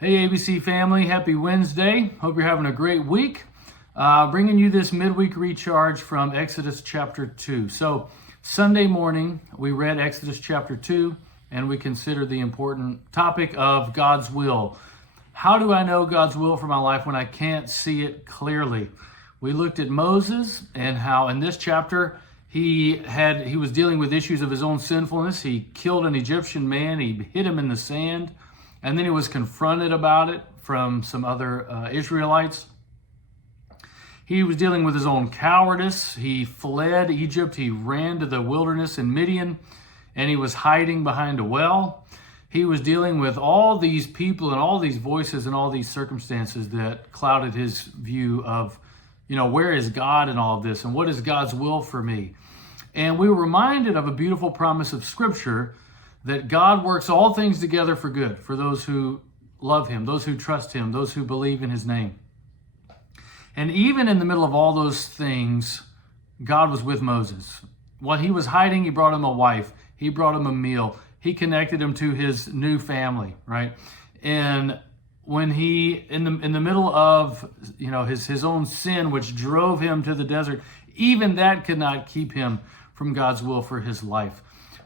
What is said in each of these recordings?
Hey ABC family, happy Wednesday. Hope you're having a great week. Bringing you this midweek recharge from Exodus chapter 2. So Sunday morning, we read Exodus chapter 2 and we considered the important topic of God's will. How do I know God's will for my life when I can't see it clearly? We looked at Moses and how in this chapter he was dealing with issues of his own sinfulness. He killed an Egyptian man, he hid him in the sand. And then he was confronted about it from some other Israelites. He was dealing with his own cowardice. He fled Egypt. He ran to the wilderness in Midian, and he was hiding behind a well. He was dealing with all these people and all these voices and all these circumstances that clouded his view of, where is God in all of this and what is God's will for me? And we were reminded of a beautiful promise of Scripture that God works all things together for good, for those who love him, those who trust him, those who believe in his name. And even in the middle of all those things, God was with Moses. While he was hiding, he brought him a wife. He brought him a meal. He connected him to his new family, right? And when he, in the middle of, his own sin, which drove him to the desert, even that could not keep him from God's will for his life.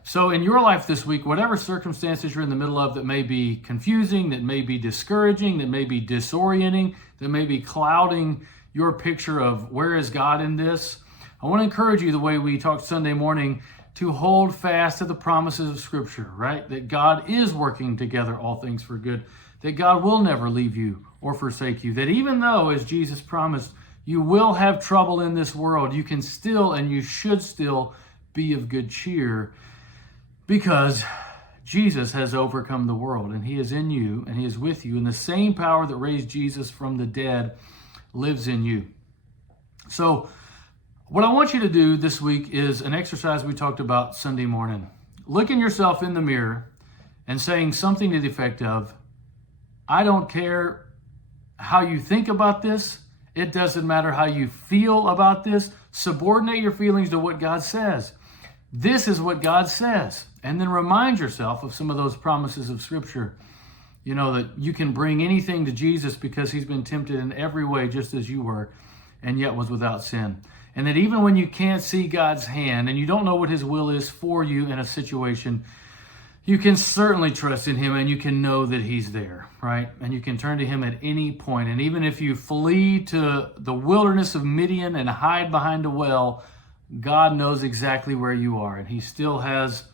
So in your life this week, whatever circumstances you're in the middle of that may be confusing, that may be discouraging, that may be disorienting, that may be clouding your picture of where is God in this, I want to encourage you the way we talked Sunday morning to hold fast to the promises of Scripture, right? That God is working together all things for good, that God will never leave you or forsake you, that even though, as Jesus promised, you will have trouble in this world, you can still and you should still be of good cheer, because Jesus has overcome the world, and he is in you, and he is with you, and the same power that raised Jesus from the dead lives in you. So what I want you to do this week is an exercise we talked about Sunday morning. Looking yourself in the mirror and saying something to the effect of, I don't care how you think about this. It doesn't matter how you feel about this. Subordinate your feelings to what God says. This is what God says. And then remind yourself of some of those promises of Scripture. That you can bring anything to Jesus because he's been tempted in every way just as you were, and yet was without sin. And that even when you can't see God's hand and you don't know what his will is for you in a situation, you can certainly trust in him and you can know that he's there, right? And you can turn to him at any point. And even if you flee to the wilderness of Midian and hide behind a well, God knows exactly where you are, and he still has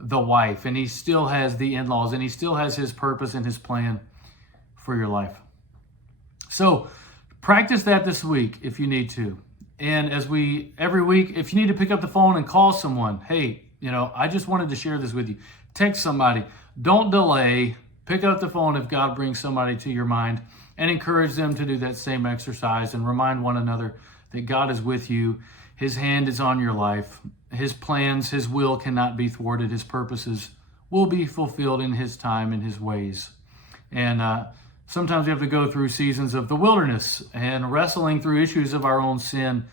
the wife, and he still has the in-laws, and he still has his purpose and his plan for your life. So practice that this week if you need to. And every week, if you need to pick up the phone and call someone, hey, I just wanted to share this with you. Text somebody. Don't delay. Pick up the phone if God brings somebody to your mind, and encourage them to do that same exercise, and remind one another that God is with you. His hand is on your life. His plans, his will cannot be thwarted. His purposes will be fulfilled in his time and his ways. And sometimes we have to go through seasons of the wilderness and wrestling through issues of our own sin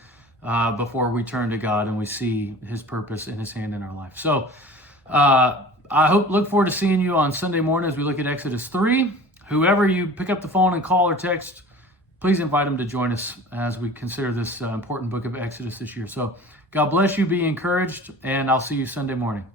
before we turn to God and we see his purpose and his hand in our life. So look forward to seeing you on Sunday morning as we look at Exodus 3. Whoever you pick up the phone and call or text, please invite them to join us as we consider this important book of Exodus this year. So God bless you, be encouraged, and I'll see you Sunday morning.